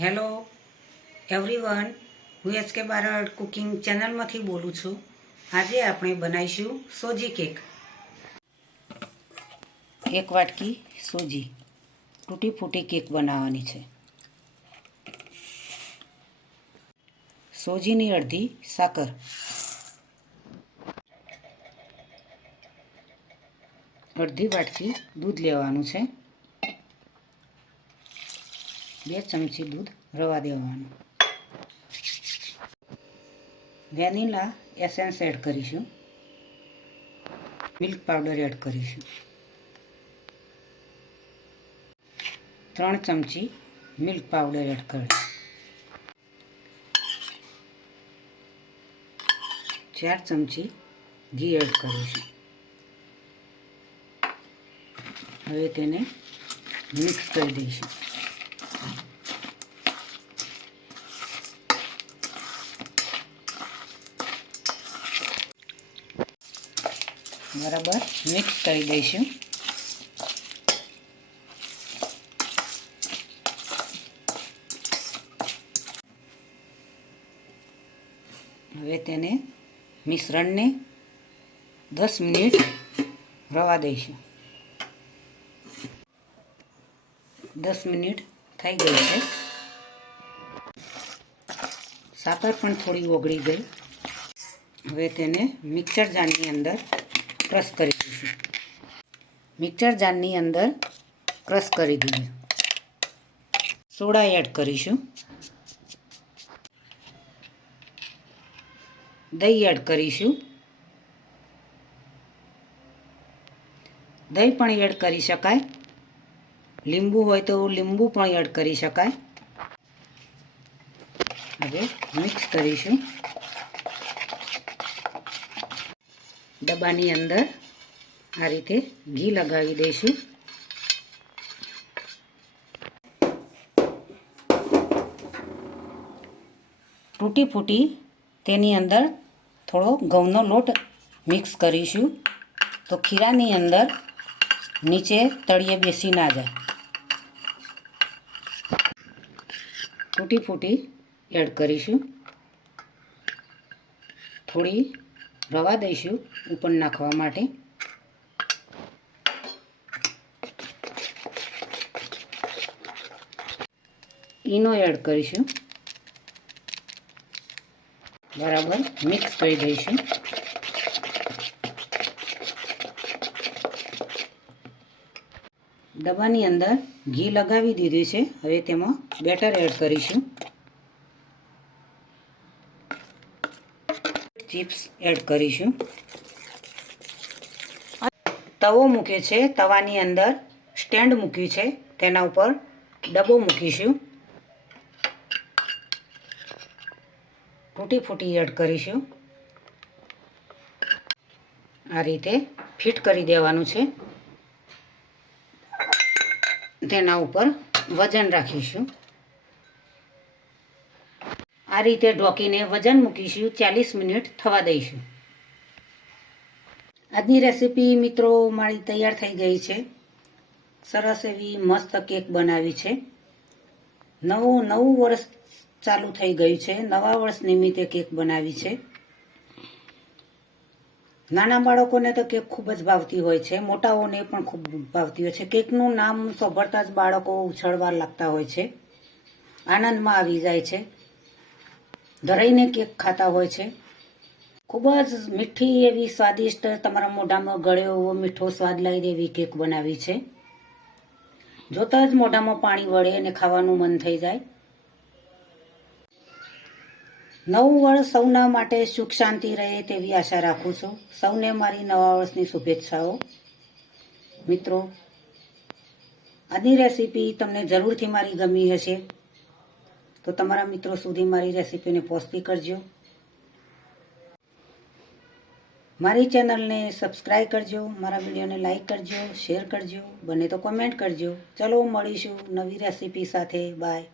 Hello everyone, હું HK Barad cooking ચેનલમાંથી બોલું છું। આજે આપણે બનાવીશું સોજી કેક। 1 વાટકી સોજી તૂટી ફૂટી કેક બનાવવાની છે। સોજીની અડધી સાકર, અડધી વાટકી દૂધ લેવાનું છે। 2 ચમચી દૂધ રવા દેવાનું। વેનીલા એસેન્સ એડ કરીશું। મિલ્ક પાવડર એડ કરીશું। 3 ચમચી મિલ્ક પાવડર એડ કરીશું। 4 ચમચી ઘી એડ કરીશું। હવે તેને મિક્સ કરી દઈશું। બરાબર મિક્સ કરી દઈશું। હવે તેને મિશ્રણને 10 મિનિટ રવા દઈશું। 10 મિનિટ થઈ ગઈ છે। સાકર પણ થોડી ઓગળી ગઈ। હવે તેને મિક્સર જારની અંદર ક્રશ કરી દઈશું। મિક્સર જારની અંદર ક્રશ કરી દીધું। સોડા એડ કરીશું। દહીં એડ કરીશું। દહીં પણ એડ કરી શકાય, લીંબુ હોય તો લીંબુ પણ એડ કરી શકાય। હવે મિક્સ કરીશું। ડબ્બાની અંદર આ રીતે ઘી લગાવી દઈશું। તૂટી ફૂટી તેની અંદર થોડો ઘઉંનો લોટ મિક્સ કરીશું, તો ખીરાની અંદર નીચે તળિયે બેસી ના જાય। તૂટી ફૂટી એડ કરીશું। થોડી રવા દઈશું ઉપર નાખવા માટે। ઈનો એડ કરીશું। બરાબર મિક્સ કરી દઈશું। ડબ્બાની અંદર ઘી લગાવી દીધું છે। હવે તેમાં બેટર એડ કરીશું। ચિપ્સ એડ કરીશું। તવો મૂક્યો છે, તવાની અંદર સ્ટેન્ડ મૂક્યું છે, તેના ઉપર ડબ્બો મૂકીશું। તૂટી ફૂટી એડ કરીશું। આ રીતે ફિટ કરી દેવાનું છે। તેના ઉપર વજન રાખીશું। આ રીતે ઢોકીને વજન મૂકીશું। 40 મિનિટ થવા દઈશું। આજની રેસીપી મિત્રો મારી તૈયાર થઈ ગઈ છે। સરસ એવી મસ્ત કેક બનાવી છે। નવું વર્ષ ચાલુ થઈ ગયું છે। નવા વર્ષ નિમિત્તે કેક બનાવી છે। નાના બાળકોને તો કેક ખૂબ જ ભાવતી હોય છે, મોટાઓને પણ ખૂબ ભાવતી હોય છે। કેકનું નામ સાંભળતા જ બાળકો ઉછળવા લાગતા હોય છે, આનંદમાં આવી જાય છે, ધરાઈને કેક ખાતા હોય છે। ખૂબ જ મીઠી એવી સ્વાદિષ્ટ, તમારા મોઢામાં ગળે એવો મીઠો સ્વાદ લાવી દે એવી કેક બનાવી છે। જોતા જ મોઢામાં પાણી વળે અને ખાવાનું મન થઈ જાય। નવું વર્ષ સૌના માટે સુખ શાંતિ રહે તેવી આશા રાખું છું। સૌને મારી નવા વર્ષની શુભેચ્છાઓ। મિત્રો, આજની રેસીપી તમને જરૂરથી મારી ગમી હશે, તો તમારા મિત્રો સુધી મારી રેસીપીને પહોંચતી કરજો। મારી ચેનલને સબસ્ક્રાઈબ કરજો, મારા વિડીયોને લાઈક કરજો, શેર કરજો, બને તો કોમેન્ટ કરજો। ચલો મળીશું નવી રેસીપી સાથે। બાય।